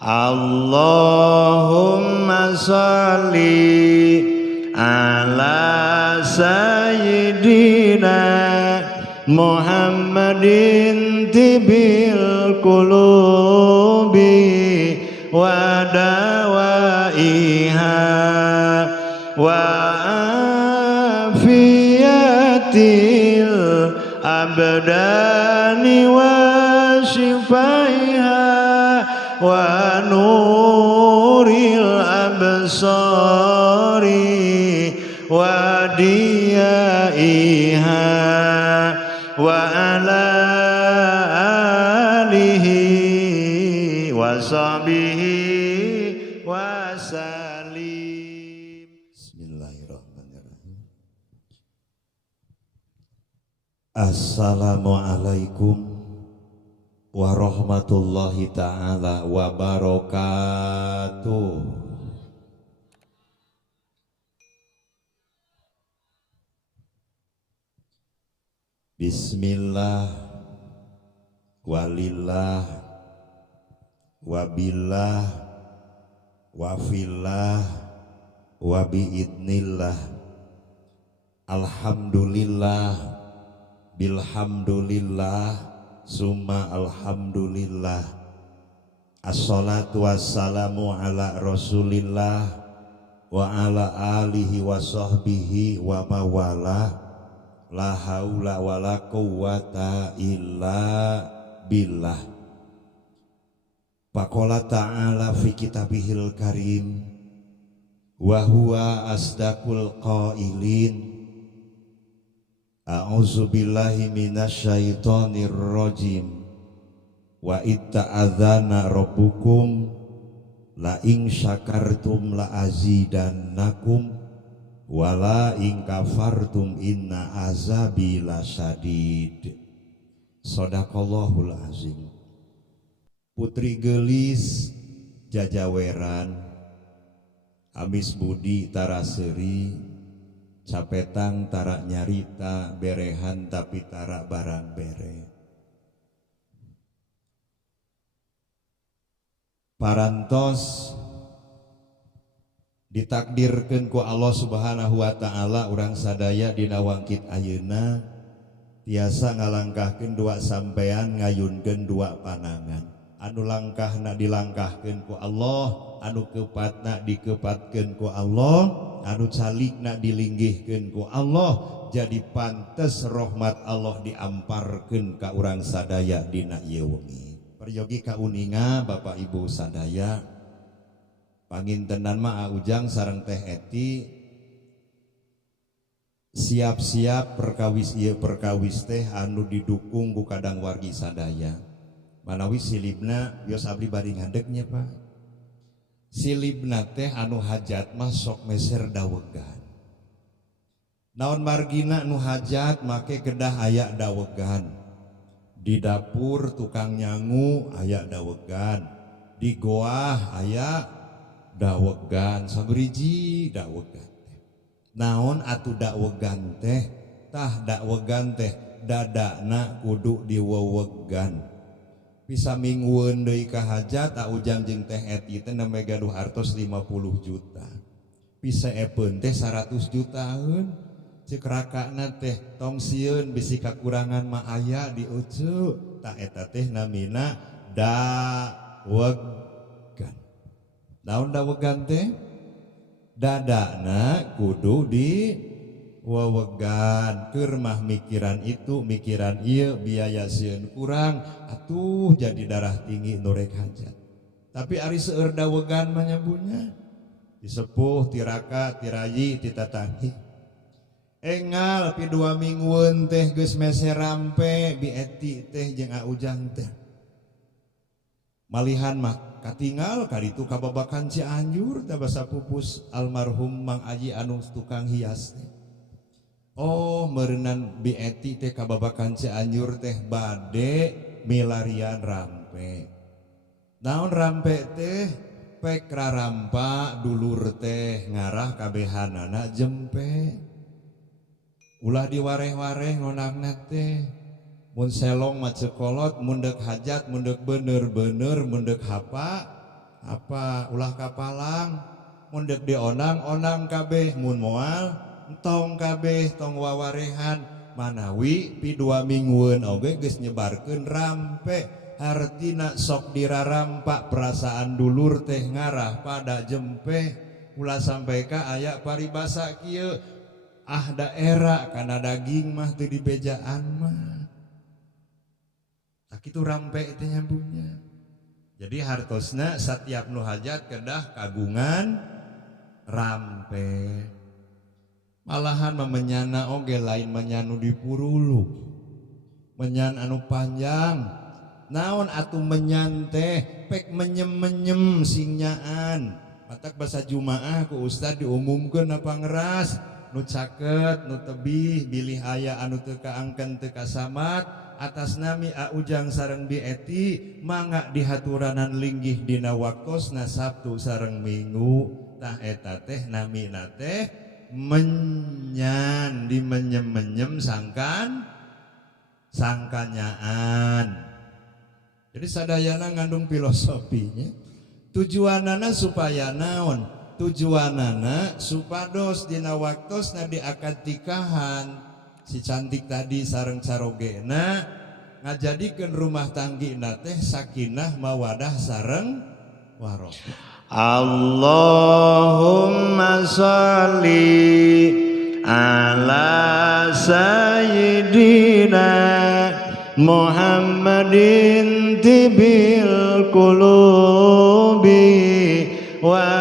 Allahumma sholli ala sayyidina Muhammadin tibil qulubi wa dawaiha wa afiyatil abdani wa shifaiha wa nuril absari wa diyaiha wa ala alihi wa sahbihi wa salim. Bismillahirrahmanirrahim. Assalamualaikum warahmatullahi ta'ala wabarakatuh. Bismillah walillah wabillah wafillah wabiidnillah alhamdulillah bilhamdulillah summa alhamdulillah. Assalatu wassalamu ala rasulillah wa ala alihi wa sahbihi wa mawala. La haula wa la quwwata illa billah. Faqala ta'ala fi kitabihil karim wa huwa asdaqul qailin. A'udzu billahi minasyaitonir rajim. Wa itta'adzana rabbukum la in syakartum la azidannakum wa la in kafartum inna azabi lasyadid. Shadaqallahul azim. Putri gelis jajaweran Amis Budi Taraseri capetang tarak nyarita berehan tapi tarak barang bere. Parantos ditakdirkeun ku Allah Subhanahu wa taala urang sadaya dina wangkit ayeuna tiasa ngalangkahkeun dua sampean ngayunkeun dua panangan. Anu langkahna dilangkahkeun ku Allah, anu keupatna dikeupatkeun ku Allah, anu calikna dilinggihkeun ku Allah. Jadi pantes rahmat Allah diamparkeun ka urang sadaya dina ieu wengi. Peryogi kauninga Bapak Ibu sadaya, pangintenan mah Ujang sareng Teh Eti siap-siap perkawis ieu perkawis teh anu didukung ku kadang wargi sadaya. Manawi silibna bios abdi bari ngadegnya Pak. Silibna teh anu hajat mah sok meser dawegan. Naon margina anu hajat make kedah aya dawegan. Di dapur tukang nyangu aya dawegan. Di goah aya dawegan, sabriji dawegan. Naon atuh dawegan teh? Tah dawegan teh dadana kudu diwewegan. Bisa minggueun deui ka hajat Ujang jeung Teh Eti teh nembe gaduh hartos 50 juta. Bisa epeun teh 100 jutaan. Ceuk rakana teh tong sieun bisi kakurangan mah aya di ucu. Tah eta teh namina dawegan. Naon dawegan teh? Dadana kudu di wawegan. Keur mah mikiran itu mikiran ieu biaya sieun kurang atuh jadi darah tinggi norek hajat. Tapi ari seueur dawegan mah nyabunya disepuh tiraka tirayi titatangi engal pi 2 minggueun teh geus meser rampe bi Eti teh jeung Ujang teh malihan mah katinggal kaditu kababakan Cianjur teh basa pupus almarhum Mang Aji anu tukang hias teh. Oh meureunan bi Eti teh kababakan Cianjur teh bade milarian rampe. Naon rampe teh pek rarampa dulur teh ngarah kabehanana jempe. Ulah diwareh-wareh ngonangna teh mun selong mah cekolot, mun deuk hajat, mun deuk bener-bener, mun deuk apa ulah kapalang, mun deuk dionang-onang kabeh, mun moal entong kabeh tong wawarehan manawi pi 2 minggueun oge geus nyebarkeun rampe hartina sok dirarampak perasaan dulur teh ngarah pada jempeh ulah sampai ka aya paribasa kieu daerah kana daging mah teu dibejaan mah tak itu rampe teh nyambungnya. Jadi hartosna satiap nu hajat kedah kagungan rampe. Malahan menyana oge lain menyanu dipuruluk. Menyan anu panjang. Naon atuh menyan teh pek menyem-menyem singnyaan. Matak basa Jumaah ku ustad diumumkeun apa ngeras nu caket nu tebih bilih aya anu teu kaangkeun teu kasamat atas nami Ujang sareng Bi Eti mangga dihaturanan linggih dina waktosna Sabtu sareng Minggu tah eta teh namina teh menyan di menyem-menyem sangkanyaan. Jadi sadayana ngandung filosofinya tujuanana supaya naon? Tujuanana supados dina waktosna diakad tikahan si cantik tadi sareng carogena ngajadikeun rumah tanggina teh sakinah mawadah sareng warohmah. Allahumma sholli ala sayyidina Muhammadin tibil qulubi wa